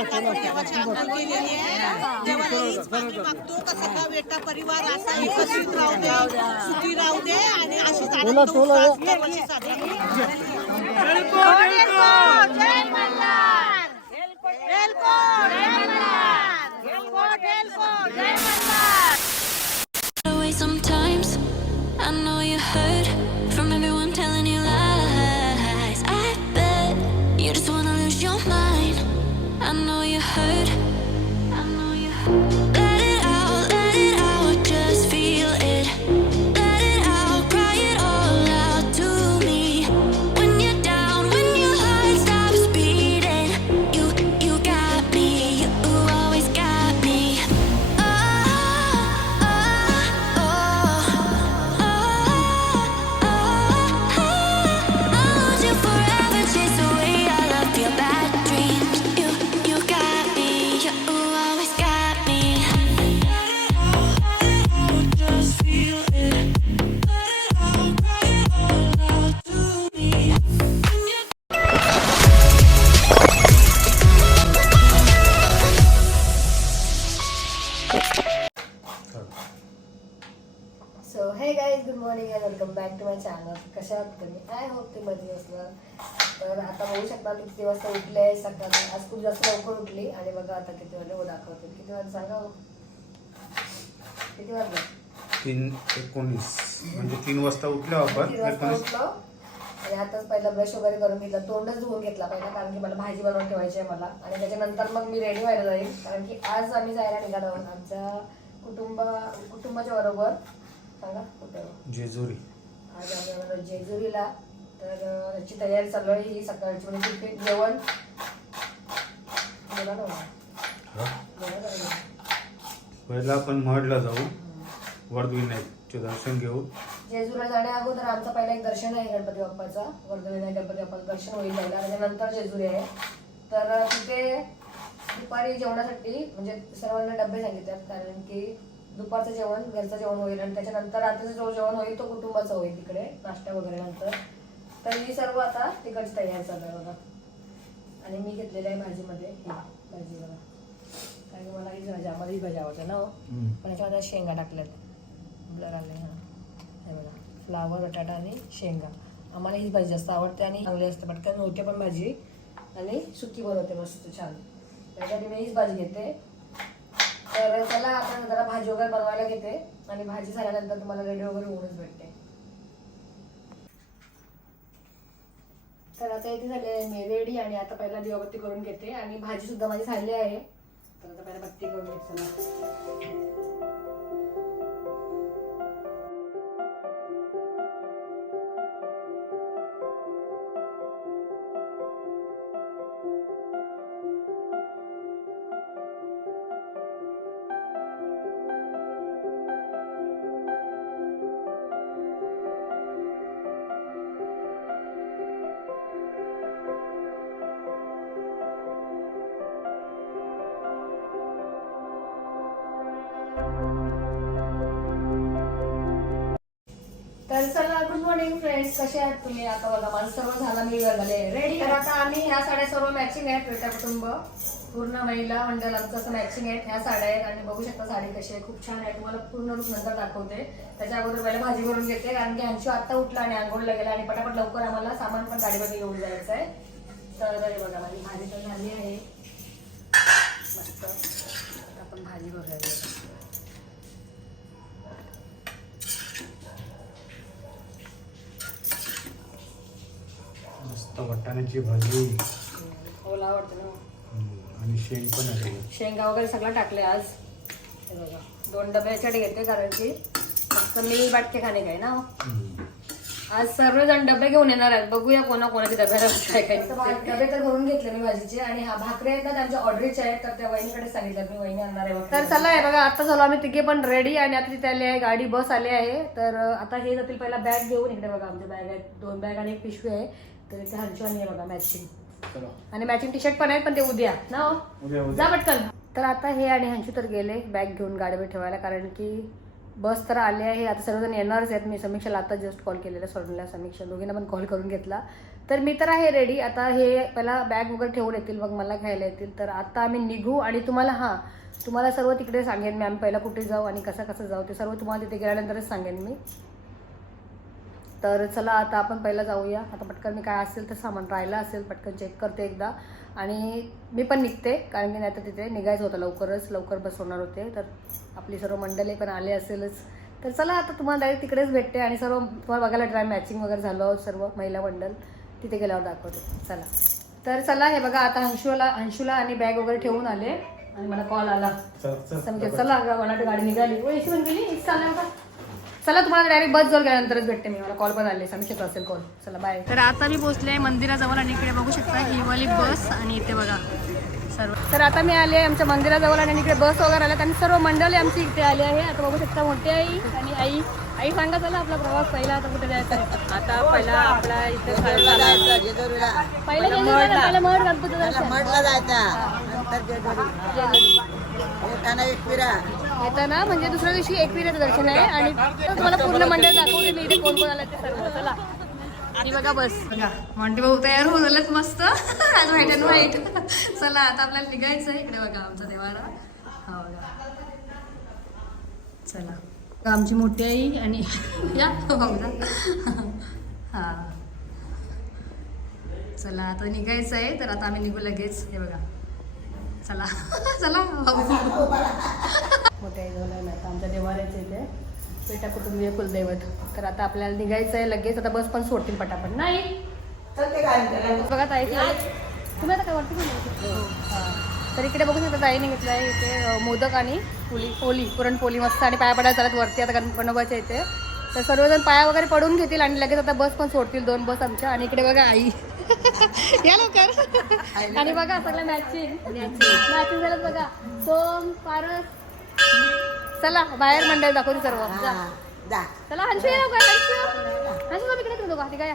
केलेली आहे. देवाला हीच मागणी मागतो का सगळा बेटा परिवार असा एकत्रित राहू दे सुखी राहू दे आणि अशीच आनंद उत्साहात दरवर्षी साजरा करू. सांगा हो. किती वाजले? तीन एकोणीस. म्हणजे तीन वाजता उठलो आपण. तीन वाजता एकोणीस. उठलो. आणि आताच पहिला ब्रश वगैरे करून घेतला तोंडच धुवून घेतला पहिला कारण की मला भाजी बनवून ठेवायची आहे मला. आणि त्याच्यानंतर मग मी रेडी व्हायला जाईल कारण की आज आम्ही जायला निघालो. आहोत आमच्या कुटुंब कुटुंबाच्या बरोबर. सांगा कुठं? जेजुरी. आज आम्ही आलो जेजुरीला. तर त्याची तयारी चालू आहे. ही सकाळची म्हणजे जेवण. बोला ना. हा. पहिला आपण महडला जाऊ. वरदविनायकचे दर्शन घेऊ. जेजुरीला जाण्या अगोदर आमचं पहिला एक दर्शन आहे गणपती बाप्पाचा. वर्धविनायक गणपती बाप्पाचं दर्शन होईल पहिला. त्याच्यानंतर जेजुरी आहे. तर तिथे दुपारी जेवणासाठी म्हणजे सर्वांना डबे सांगितल्यात कारण की दुपारचं जेवण घरचं जेवण होईल. आणि त्याच्यानंतर रात्रीचं जो जेवण होईल तो कुटुंबाचं होईल तिकडे. नाश्ता वगैरे नंतर. तर ही सर्व आता तिकडची तयारी चालू आहे बघा. आणि मी घेतलेलं आहे भाजीमध्ये. भाजी बघा. की मला ही भाजी आम्हाला ही भाजी आवडते ना हो. पण याच्यामध्ये शेंगा टाकल्यात. ब्लर आले हां. हे बघा. फ्लावर बटाटा आणि शेंगा. आम्हाला ही भाजी जास्त आवडते आणि चांगली असते. पटकन होते पण भाजी आणि सुकी बनवते मस्त छान. त्यासाठी मी हीच भाजी घेते. तर चला आपण जरा भाजी वगैरे बनवायला घेते. आणि भाजी झाल्यानंतर तुम्हाला रेडी वगैरे होऊनच भेटते. तर आता इथे झाले मी रेडी आणि आता पहिला दिवाबत्ती करून घेते. आणि भाजी सुद्धा माझी झाली आहे. तर आता पहिला बत्ती मॉर्निंग फ्रेंड्स कसे आहात तुम्ही? आता बघा माझं सर्व झालं मी झाले रेडी तर आता आम्ही ह्या साड्या सर्व मॅचिंग आहेत पेटा कुटुंब. पूर्ण महिला मंडळ आमचं असं मॅचिंग आहेत ह्या साड्या आहेत. आणि बघू शकता साडी कशी आहे. खूप छान आहे. तुम्हाला पूर्ण रूप नंतर दाखवते. त्याच्या अगोदर पहिला भाजी भरून घेते. कारण की अंशू आत्ता उठला आणि आंघोळला गेला आणि पटापट लवकर आम्हाला सामान पण गाडीमध्ये घेऊन जायचं आहे तर बघा माझी भाजी तर झाली आहे मस्त आता आपण भाजी भरूया आता. मस्त वाटाण्याची भाजी. ओला आवडतं ना. हम्म, आणि शेंग पण आहे. शेंगा वगैरे सगळं टाकले आज. हे बघा दोन डबे याच्यासाठी घेते कारण की फक्त मिल बाटके खाणे काय ना. हम्म. आज सर्वजण डबे घेऊन येणार आहेत. बघूया कोणा कोणाचे डब्याला काय काय डबे तर भरून घेतले मी भाजीचे आणि हा भाकरी आहेत ना त्यांच्या ऑर्डरचे आहेत. तर त्या वहिनीकडे सांगितलं मी वहिनी आणणार आहे तर चला आहे बघा आता झालो आम्ही तिघे पण रेडी आणि आता तिथे आले आहे गाडी बस आली आहे. तर अं, आता हे जातील पहिला बॅग घेऊन. इकडे बघा आमच्या बॅग आहेत दोन बॅग आणि एक पिशवी आहे. तर इथे हंचू आणि हे बघा मॅचिंग चला. आणि मॅचिंग टी शर्ट पण आहेत पण ते उद्या. ना हो? उद्या उद्या. जा पटकन. तर आता हे आणि हंशू तर गेले बॅग घेऊन गाडीवर ठेवायला कारण की बस तर आली आहे. आता सर्वजण येणारच आहेत. मी समीक्षाला आता जस्ट कॉल केलेला सोडलेला समीक्षा. दोघींना पण कॉल करून घेतला. तर मी तर आहे रेडी आता हे पहिला बॅग वगैरे ठेवून येतील मग मला घ्यायला येतील. तर आता आम्ही निघू आणि तुम्हाला हां तुम्हाला सर्व तिकडे सांगेन. मी आम्ही पहिला कुठे जाऊ आणि कसं कसं जाऊ ते सर्व तुम्हाला तिथे गेल्यानंतरच सांगेन मी. तर चला आता आपण पहिला जाऊया. आता पटकन मी काय असेल तर सामान राहिलं असेल पटकन चेक करते एकदा. आणि मी पण निघते कारण की नाही तर तिथे निघायचं होतं लवकरच लवकर बसवणार होते. तर आपली सर्व मंडळी पण आले असेलच. तर चला आता तुम्हाला डायरेक्ट तिकडेच भेटते आणि सर्व तुम्हाला बघायला ट्राय मॅचिंग वगैरे झालं सर्व महिला मंडळ. तिथे गेल्यावर दाखवते. चला. तर चला हे बघा आता अंशुला अंशुला आणि बॅग वगैरे ठेवून आले. आणि मला कॉल आला. समजा चला मला गाडी निघाली. गेली चालणार का चला तुम्हाला डायरेक्ट बस जवळ गेल्यानंतरच भेटते मी. मला कॉल पण आले समीक्षेत असेल कॉल चला बाय तर आता मी पोहोचले मंदिराजवळ आणि इकडे बघू शकता ही वाली बस आणि इथे बघा सर्व. तर आता मी आले आमच्या मंदिराजवळ आणि इकडे बस वगैरे आल्यात आणि सर्व मंडळी आमची इथे आली आहे. आता बघू शकता मोठी आई आणि आई. आई सांगा चला आपला प्रवास पहिला आता कुठे जायचा आता पहिला आपला इथे पहिला मठ गणपती. मठला जायचा. नंतर जेजुरी. येताना म्हणजे दुसऱ्या दिवशी एकविरेचं दर्शन आहे आणि तुम्हाला पूर्ण मंडळ दाखवते मी इथे कोण कोण आला ते सर्व चला. आणि बघा बस. बघा भाऊ तयार होऊन झालं मस्त. आज व्हाईट अँड व्हाईट चला आता आपल्याला निघायचं आहे इकडे बघा आमचा देवाला हा बघा. चला. बघा, आमची मोठी आई आणि या बघा. हा. चला आता निघायचं आहे तर आता आम्ही निघू लगेच. हे बघा. चला. चला मोठ्या आईजवळ नाही आता. आमच्या देवालयाचं इथे पेटा कुटुंबीय कुलदैवत. तर आता आपल्याला निघायचं आहे लगेच. आता बस पण सोडतील पटापट. नाही. बघा ताई तुम्ही आता काय वाटतं? हां. तर इकडे बघू शकता ताईने घेतलं आहे इथे मोदक आणि पोली पोली पुरणपोली मस्त आणि पाया पडायला चालत वरती. आता गण गणोबाच्या इथे. तर सर्वजण पाया वगैरे पडून घेतील आणि लगेच आता बस पण सोडतील दोन बस आमच्या. आणि इकडे बघा आई. या लवकर. आणि बघा सगळं मॅचिंग मॅचिंग झालं बघा. सोम पारस. चला बाहेर मंडळ दाखवते सर्व. जा. जा. चला हंशू ये लवकर हंशू हंशू इकडे दोघा ठीक आहे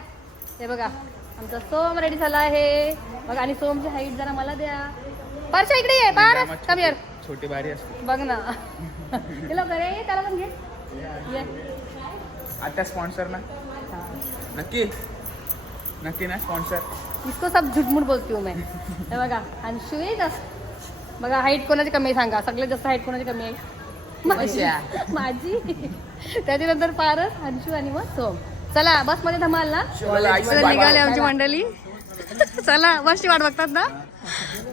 हे बघा. आमचा सोम रेडी झाला आहे. बघा आणि सोमची हाईट जरा मला द्या. परशा इकडे ये. पारस कम यार छोटी बारी असते. बघ ना. हे लवकर ये त्याला पण घे. ये. आता स्पॉन्सर ना? नक्की नक्की ना स्पॉन्सर इसको सब झुटमुट बोलती हूँ मैं। हे बघा अंशू जास्त बघा हाईट कोणाची कमी आहे सांगा? सगळ्यात जास्त हाईट कोणाची कमी आहे? माझी. माझी. त्याच्यानंतर पारस अंशू आणि मग सोम. चला बसमध्ये धमाल ना. चला, निघाले आमची मंडळी. चला बसची वाट बघतात ना?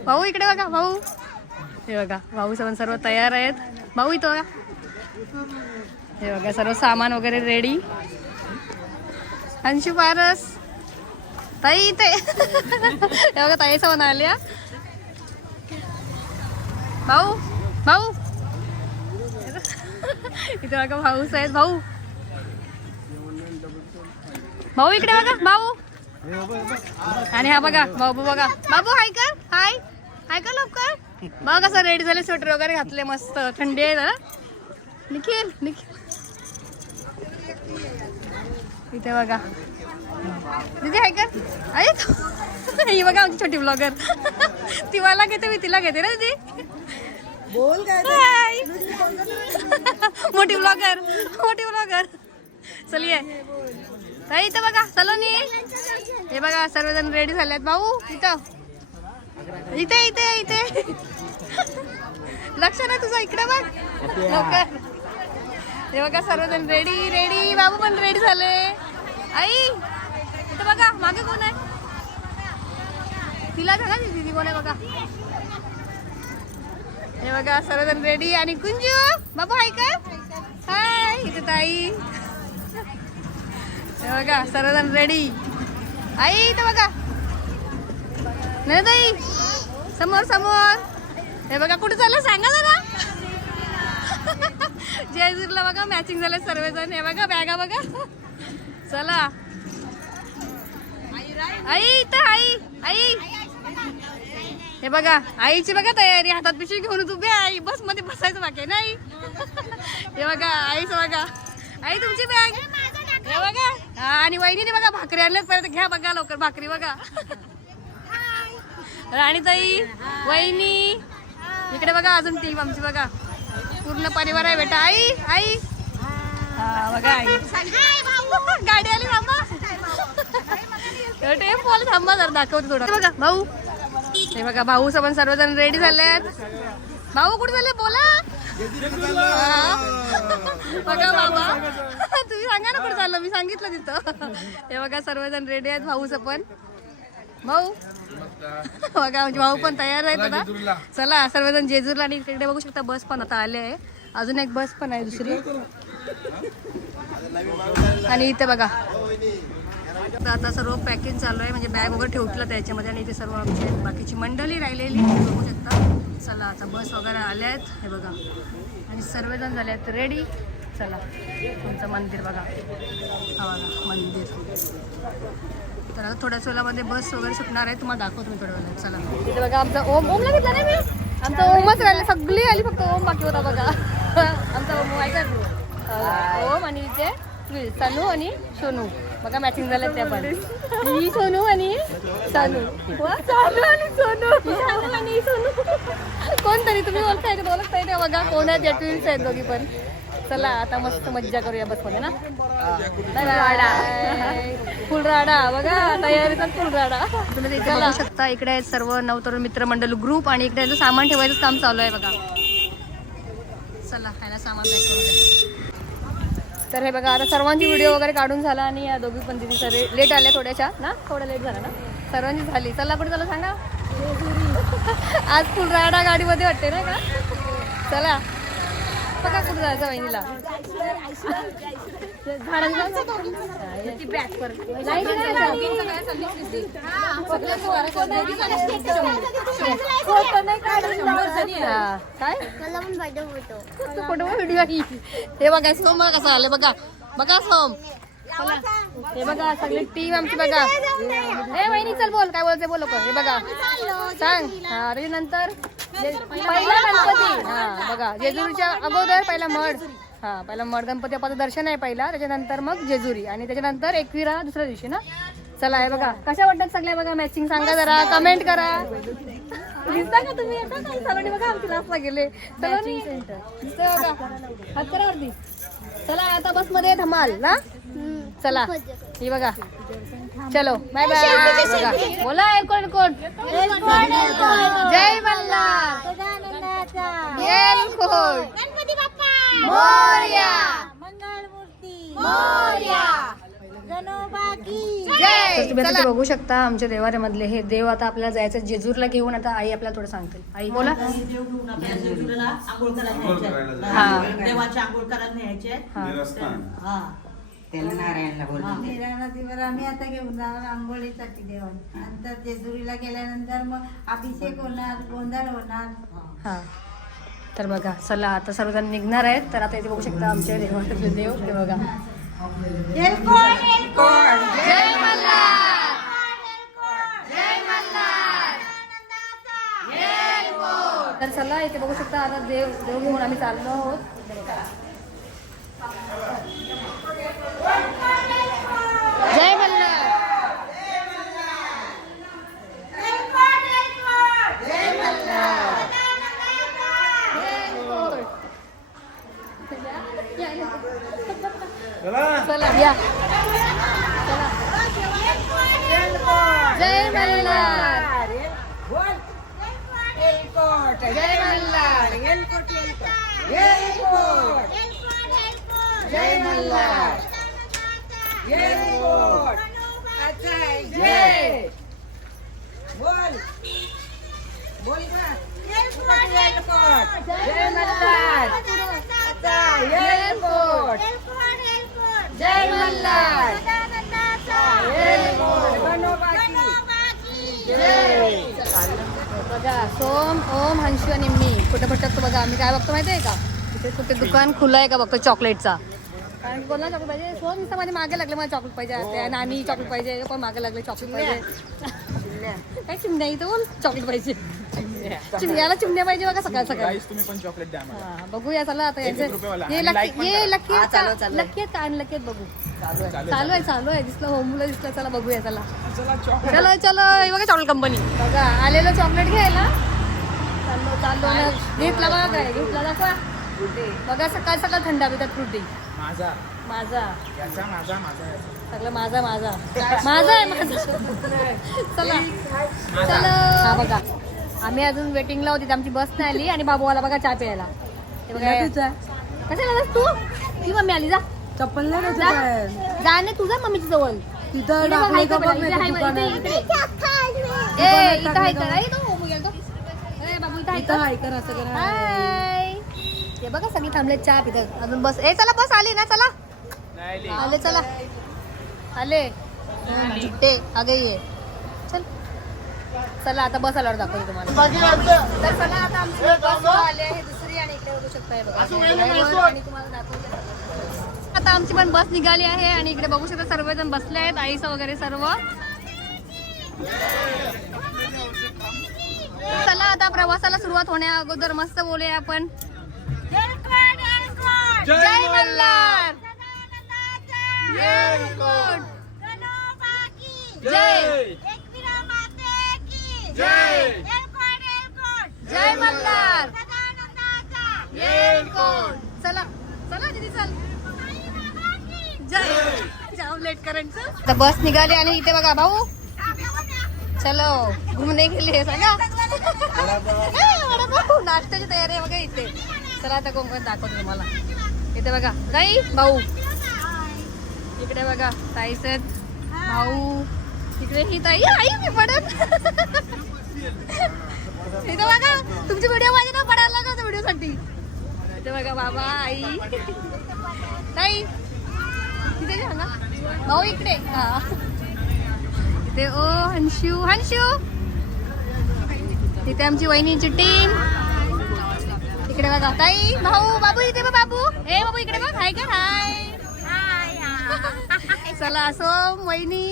भाऊ इकडे बघा भाऊ. हे बघा भाऊ सर्व सर्व तयार आहेत. भाऊ इथं बघा. हे बघा सर्व सामान वगैरे रेडी अंशू पारस. ताई इथे. हे बघा ताई सवन आल्या. भाऊ भाऊ. इथे बघा भाऊस आहेत भाऊ. भाऊ इकडे बघा भाऊ. आणि हा बघा बाबू बघा. बाबू हाय कर हाय. हाय कर लवकर. बघा कसं रेडी झाले स्वेटर वगैरे घातले मस्त. थंडी आहे ना निखिल निखिल. इथे बघा. दीदी हाय कर आहे ही बघा आमची छोटी ब्लॉगर ती मला घेते मी तिला घेते ना दीदी? बोल काय मोठी ब्लॉगर मोठी ब्लॉगर चलिये ताई इथं बघा. चलो नी. हे बघा सर्वजण रेडी झाले आहेत भाऊ इथं. इथे इथे इथे. लक्ष ना तुझं इकडे बघ. लवकर. हे बघा सर्वजण रेडी रेडी बाबू पण रेडी झाले. आई तर बघा मागे कोण आहे? तिला झाला दीदी कोण आहे बघा. हे बघा सर्वजण रेडी आणि कुंजू बाबू हाय का? हाय इथे ताई. हे बघा सर्वजण रेडी आई इथं बघा. नाही ताई समोर समोर. हे बघा कुठे चाललं? सांगा जरा. जयजूरला बघा मॅचिंग झाले सर्वजण. हे बघा बॅगा बघा. चला. आई इथं आई आई. हे बघा आईची बघा तयारी हातात पिशवी घेऊन उभी आई बसमध्ये बसायचं बाकी नाही. हे बघा आईच बघा. आई तुमची बॅग हे बघा. हा, आणि वहिनीने बघा भाकरी आणल्यात. परत घ्या बघा लवकर भाकरी बघा. राणीताई वहिनी. इकडे बघा अजून टीम आमची बघा. पूर्ण परिवार आहे बेटा. आई आई. बघा आई. गाडी आली थांबा. टेम्पो आली थांबा जरा दाखवते थोडं. बघा भाऊ. हे बघा भाऊ पण सर्वजण रेडी झालेत. भाऊ कुठे झाले बोला. बघा बाबा तुम्ही सांगा ना कुठे चाललं. मी सांगितलं तिथं. हे बघा सर्वजण रेडी आहेत भाऊच पण. भाऊ? बघा म्हणजे भाऊ पण तयार आहेत आता चला सर्वजण जेजूरला आणि इकडे बघू शकता बस पण आता आले आहे. अजून एक बस पण आहे दुसरी. आणि इथे बघा. तर आता सर्व पॅकिंग चालू आहे म्हणजे बॅग वगैरे ठेवलं त्याच्यामध्ये आणि इथे सर्व आमची बाकीची मंडळी राहिलेली बघू शकता. चला आता बस वगैरे आल्या आहेत हे बघा. आणि सर्वजण झाले आहेत रेडी चला तुमचं मंदिर बघा. हा बघा मंदिर. तर आता थोड्याच वेळामध्ये बस वगैरे सुटणार आहे. तुम्हाला दाखवतो मी थोड्या वेळात चला. बघा आमचा ओम ओम घेतला नाही मी. आमचा ओमच राहिला. सगळी आली फक्त ओम बाकी होता बघा. आमचा ओम ऐका ओम आणि इथे सनू आणि सोनू. बघा मॅचिंग झालं त्या पण. ही सोनू आणि सानू. वा, सानू आणि सोनू. सानू आणि सोनू. कोणतरी तुम्ही ओळखताय का ओळखताय का बघा. कोण आहेत या ट्विल्स आहेत दोघी पण. चला आता मस्त मज्जा करूया बसमध्ये ना? राडा. फुल राडा बघा तयारीचा फुल राडा. तुम्ही इथे बघू शकता इकडे आहेत सर्व नवतरुण मित्रमंडळ ग्रुप आणि इकडे याचं सामान ठेवायचं काम चालू आहे बघा. चला ह्याला सामान. तर हे बघा आता सर्वांची व्हिडिओ वगैरे काढून झाला आणि या दोघी पण दिदी सर लेट आल्या थोड्याशा ना? थोडं लेट झाला ना? सर्वांची झाली. चला कुठे चला सांगा. आज फुल राडा गाडीमध्ये वाटते ना का? चला. बघा कुठे जायचं वहिनीला. झाडांची बॅग पर नाही, नाही, नाही. हा. काय? फोटो व्हिडिओ आहे? हे बघा सोम कसा आले बघा. बघा सोम. चला. हे बघा सगळी टीम आमची बघा. ए वहिनी चल बोल काय बोलते बोल हे बघा. सांग. हा त्याच्यानंतर जे- पहिला गणपती. हा बघा. जेजुरीच्या अगोदर पहिला मड. हा पहिला मड गणपती बाप्पाचं दर्शन आहे पहिला. त्याच्यानंतर मग जेजुरी. आणि त्याच्यानंतर एकविरा दुसऱ्या दिवशी ना? चला हे बघा. कशा वाटतात सगळ्या? बघा मॅचिंग सांगा जरा. कमेंट करा. दिसता का तुम्ही? सलोनी बघा आमची गेले. सलोनी दिसतंय बघा. हात करा वरती चला आता बसमध्ये धमाल ना? चला ही बघा. चलो बाय बाय बघा. बोला एलकोट कोट जय मल्हार एलकोट गणपती बाप्पा. मोरया. मंगळमूर्ती मोर्या. गणोबाकी जय. तुम्ही बघू शकता आमच्या देवाऱ्यामधले हे देव आता आपल्याला जायचं जेजूरला घेऊन आता आई आपल्याला थोडं सांगते आई बोला. हा देवाचे आंघोळ करायला न्यायचे हा. त्याला नारायणला बोलतो नदीवर आम्ही आता घेऊन जाणार आंघोळीसाठी देवान नंतर जेजुरीला गेल्यानंतर मग अभिषेक होणार गोंधळ होणार. हा. तर बघा चला आता सर्वजण निघणार आहेत. तर आता इथे बघू शकता आमचे देवाचे देव ते बघा. जय मल्हार! जय मल्हार! तर चला इथे बघू शकता आता देव देव घेऊन आम्ही चाललो आहोत जय मल्हार जय मल्हार चला. या. जय मल्हार. जय मल्हार. जय मल्हार. जय. जय मल्हार जय कोट जय मल्हार बघा सोम ओम हंशू आणि मी. कुठे भटकतो बघा आम्ही काय बघतो माहिती आहे का? इथे कुठे दुकान खुलं आहे का बघतो चॉकलेटचा. कारण कोणाला चॉकलेट पाहिजे. सोम नुसतं माझ्या मागे लागले मला चॉकलेट पाहिजे. त्या नानी चॉकलेट पाहिजे पण मागे लागले चॉकलेट पाहिजे. काय चिमण्या इथं बोल चॉकलेट पाहिजे. चिमण्याला चिमण्या पाहिजे बघा सकाळ सकाळ. गाईस तुम्ही पण चॉकलेट द्या मला. हा, बघूया चला आता एक रुपयेवाला. हे आणि लकी like पण हे करा. लकी आहेत चालू- का चालू लकी आहेत का? बघू. चालू आहे. चालू आहे चालू आहे. दिसलं होमला दिसलं चला बघूया चला. चला चॉकलेट चलो चलो. हे बघा चॉकलेट कंपनी बघा. आलेलं चॉकलेट घ्यायला. चाललो चाललो. ना घेतला बघा काय? घेतला दाखवा. बघा सकाळ सकाळ थंड पितात फ्रुटी. माझा. माझा. याचा माझा माझा याचा. सगळं माझा माझा. माझा आहे माझा. चला. चला. हा बघा. आम्ही अजून वेटिंगला होती आमची बस नाही आली आणि बाबूवाला बघा चहा प्यायला हे बघा जास तू ती मम्मी आली जा चप्पल नाही जा जा नाही तुझा मम्मीच्या जवळ तिथं तो, बाबू. हे बघा सगळी थांबले चहा पितात अजून बस ए चला बस आली ना चला आले चला आले आगे ये चला आता बस आल्यावर दाखवते तुम्हाला. तर चला आता आमची बस आली आहे. दुसरी आणि इकडे बघू. शकता बघा आणि तुम्हाला दाखवते. आता आमची पण बस निघाली आहे आणि इकडे बघू शकता सर्वजण बसले आहेत आईस वगैरे सर्व. चला आता प्रवासाला सुरुवात होण्या अगोदर. मस्त बोलूया आपण. जय मल्हार. जय मुकुट. जय! जय मल्हार जय मुकुट. चला चला दीदी चल. जय! जाऊ लेट करायचं. आता बस निघाली आणि इथे बघा भाऊ. चलो घुमने गेले सांगा. ए, वडापाव. नाश्त्याची तयारी आहे बघा इथे. चला आता कोकण दाखवतो तुम्हाला. इथे बघा. नाही भाऊ. इकडे बघा ताईसत भाऊ. इकडे ही ताई. आई मी पडत. इथे बघा तुमची व्हिडिओ माझी ना पडायला लागत व्हिडिओ साठी. इथे बघा बाबा आई. ताई इथे सांगा भाऊ इकडे. हा. इथे ओ हंशू. हंशू. इथे आमची वहिनीची टीम इकडे बघा ताई भाऊ बाबू इथे बघ बाबू. ए बाबू इकडे बघ. हाय का हाय चला असो वहिनी.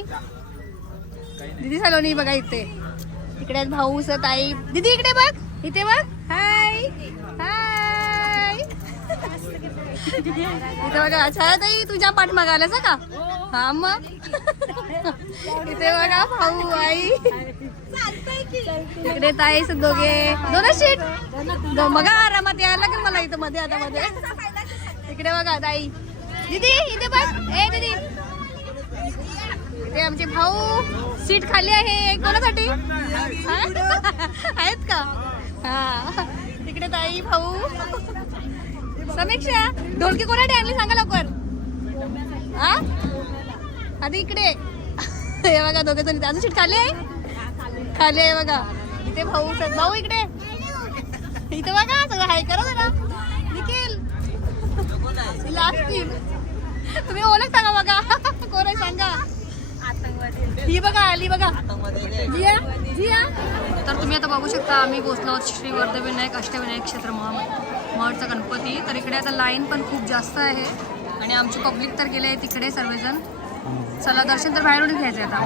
दिदी सलोनी बघा इथे. इकडे भाऊ ताई दीदी इकडे बघ. इथे बघ. हाय हाय इथे बघा अच्छा ताई तुझ्या पाठमाग आलास का? हा मग. इथे बघा भाऊ आई. इकडे ताई स दोघे दोन शीट बघा आरामात यायला लागेल मला इथं मध्ये आता मध्ये. इकडे बघा ताई. दीदी इथे बघ. ए दीदी. ते आमचे भाऊ सीट खाली आहे कोणासाठी? आहेत का? हा. इकडे ताई भाऊ. समीक्षा ढोलकी कोणासाठी आणली सांगा लवकर. हा? आधी इकडे. हे बघा दोघे जण. अजून सीट खाली आहे? खाली आहे बघा. इथे भाऊ भाऊ इकडे. इथे बघा सगळं हाय करा जरा. निखिल. लास्ट तुम्ही ओळखता का बघा. कोण आहे सांगा? ही बघा आली बघा. जिया जिया. तर तुम्ही आता बघू शकता आम्ही पोहोचलो श्री वर्धविनायक अष्टविनायक क्षेत्र महा महडचा गणपती. तर इकडे आता लाईन पण खूप जास्त आहे आणि आमची पब्लिक तर गेले आहे तिकडे सर्वजण. चला दर्शन तर बाहेरून घ्यायचं आता.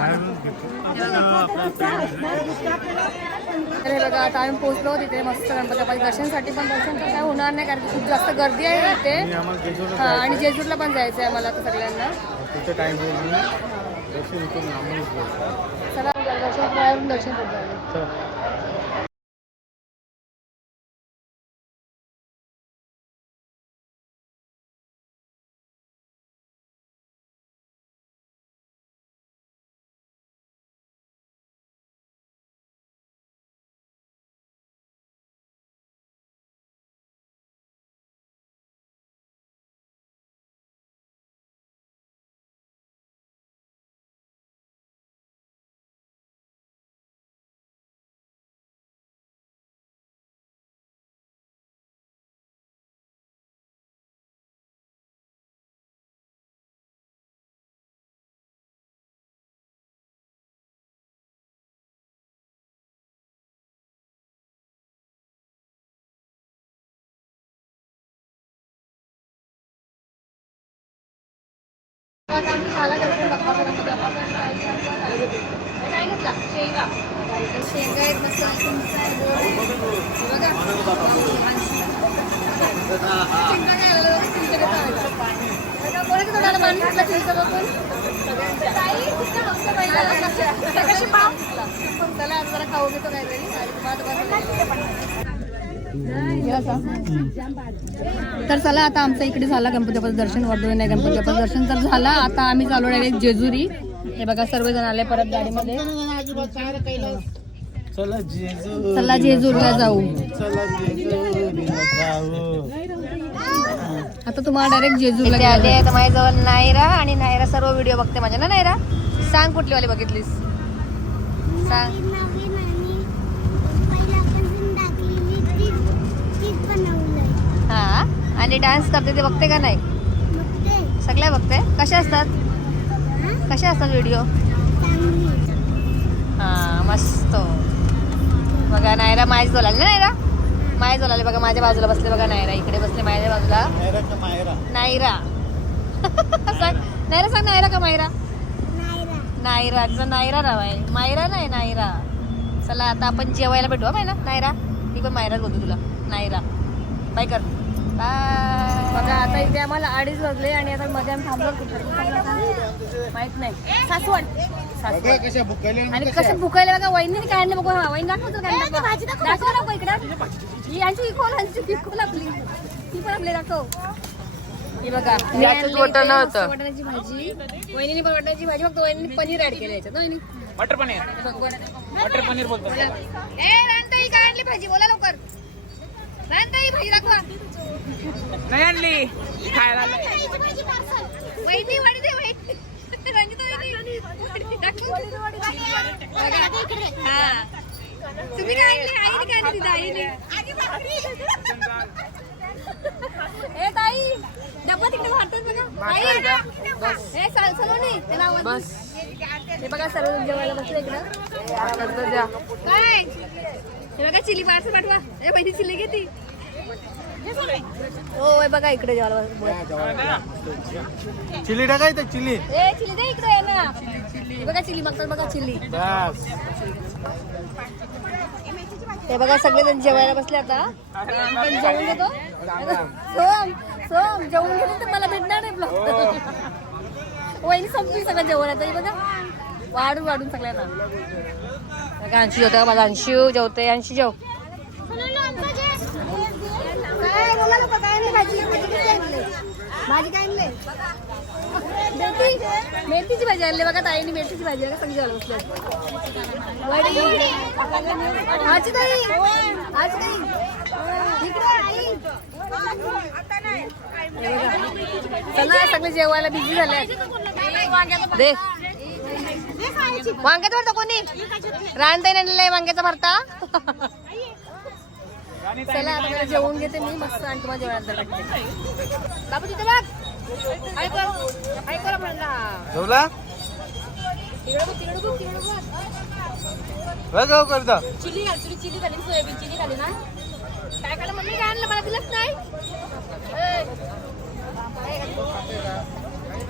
तर बघा आता आम्ही पोहोचलो तिथे मस्त गणपती दर्शनसाठी पण दर्शन तर काय होणार नाही कारण की खूप जास्त गर्दी आहे इथे. जेजूरला हा आणि जेजूरला पण जायचं आहे मला आता सगळ्यांना. तिथे टाइम होईल मी दर्शन इथून लांबूनच घेऊ. चला शेंगा आहेत मस्त बघा चिंता काय आलं चिंता बघून पाव चला आज जरा खाऊ घेतो काहीतरी तुम्हाला तर चला आता आमचं इकडे झाला गणपती बाप्पाचं दर्शन वर्धमान आहे गणपती बाप्पाचं दर्शन. तर झाला आता आम्ही चालू डायरेक्ट जेजुरी. हे बघा सर्वजण आले परत गाडीमध्ये. चला जेजू चला जेजुरीला जाऊ. आता तुम्हाला डायरेक्ट जेजुरीला आले तर माझ्याजवळ नायरा आणि नायरा सर्व व्हिडिओ बघते माझ्या ना नायरा? सांग कुठली वाली बघितलीस? सांग. आणि डान्स करते ते बघते का नाही? सगळ्या बघते? कशा असतात? कशा असतात व्हिडिओ हा मस्त. बघा नायरा जवळ आली ना नायरा? जवळ आले बघा माझ्या बाजूला बसले बघा नायरा. इकडे बसले माझ्या बाजूला. नायरा सांग नायरा सांग नायरा का मायरा नायरा. तिचा नायरा नाव आहे. मायरा नाही नायरा. चला आता आपण जेवायला भेटू हा ना नायरा? ती पण मायराच बोलतो तुला. नायरा. बाय कर. बघा आता इथे आम्हाला अडीच वाजले आणि आता मध्ये आम्ही थांबलो कुठे? माहीत नाही. सासवड. आणि कसं भुकायला बघा वहिनी काय आणलं बघा वहिनी दाखवतो काय दाखव इकडं ही यांची कोण यांची कोण आपली ती पण आपली दाखव. हे बघा भाजी. वहिनीने पण वाटाण्याची भाजी फक्त वहिनीने पनीर ऍड केलं याच्यात वहिनी मटर पनीर. मटर पनीर बोलतो. काय आणली भाजी? बोला लवकर. भाजी नाही आणली. खायला. हा. तुम्ही काय आणले? आईने ताई डब्बा तिकडे वाटत बघा. सलोनी त्याला बस. हे बघा सर्व जेवायला बसले इकडं. काय? हे बघा चिली पार्सल पाठवा. ए पहिली चिली घेती. हो हे बघा इकडे चिली टाकायचं चिली. ए चिली दे इकडे ये ना. हे बघा चिली मागतात बघा चिली. बस. हे बघा सगळेजण जेवायला बसले आता. आपण जेवून घेतो. सोम सोम जेवून घेतो तर मला भेटणार नाही ब्लॉग. वहिनी संपली सगळं जेवण आता हे बघा. वाढून वाढून सगळ्यांना. अंशू जेवते का? माझा अंशू जेवते अंशू जेव. भाजी काय आणले मेथी मेथीची भाजी आणली बघा ताईने मेथीची भाजी आणली सगळी जेवायला बसले वडी. आजी ताई. आजी ताई. इकडे. चला सगळे जेवायला बिझी झाले. दे. वांग्याचा भरता कोणी? रानताई आणलेला वांग्याचा भरता. चला आता जेवून घेते मी मस्त आणि तुम्हाला टाकते बाबू तिथे बघ. म्हणला चिली घाल तुझी चिली सोयाबीन चिली ना. काय मम्मी काय आणलं? मला दिलंच नाही.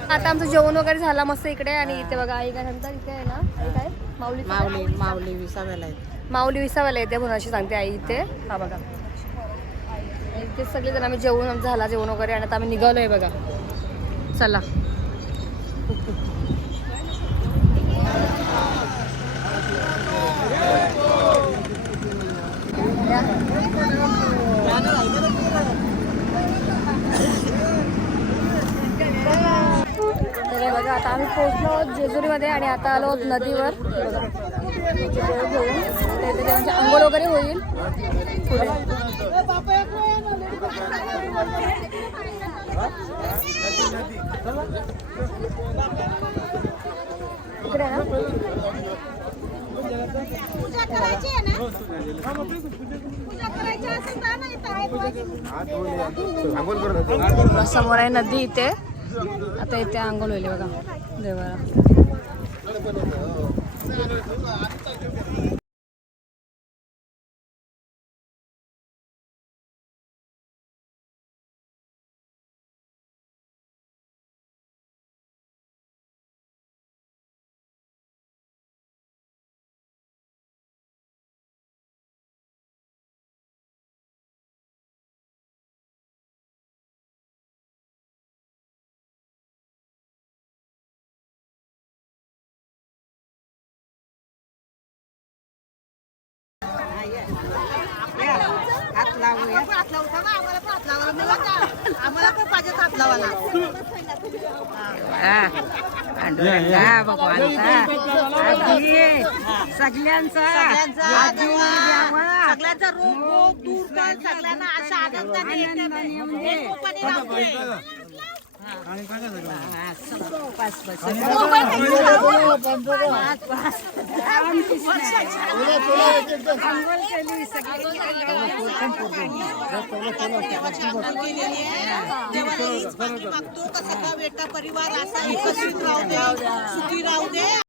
आता आमचं जेवण वगैरे झालं मस्त इकडे आणि इथे बघा आई काय सांगतात इथे आहे ना? आई काय? माऊली माऊली माऊली विसाव्याला आहेत. माऊली विसावायला येते म्हणून अशी सांगते आई इथे. हा बघा. इथे सगळेजण आम्ही जेवण आमचं झाला जेवण वगैरे आणि आता आम्ही निघालोय बघा. चला. बघा आता आम्ही पोहोचलो आहोत जेजुरीमध्ये आणि आता आलो आहोत नदीवर. घेऊन आंघोळ वगैरे होईल. पुढे. इकडे ना. समोर आहे नदी इथे. आता इथे आंघोळ होईल बघा देवाला. पांडुरंगा भगवानचा. सगळ्यांचा. सगळ्यांचा रोग रोग दूर कर. सगळ्यांना अशा आनंदाने परिवार असा एकत्रित राहू दे सुखी राहू दे.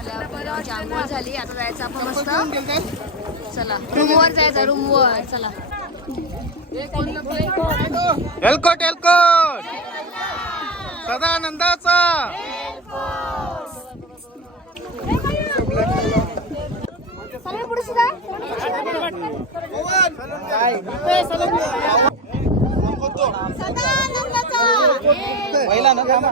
आंघोळ झाली आता जायचं आपण मस्त. चला रूमवर जायचं रूमवर चला. एलकोट एलकोट सदानंदाचा. सगळे पुढे सुद्धा? पहिला ना.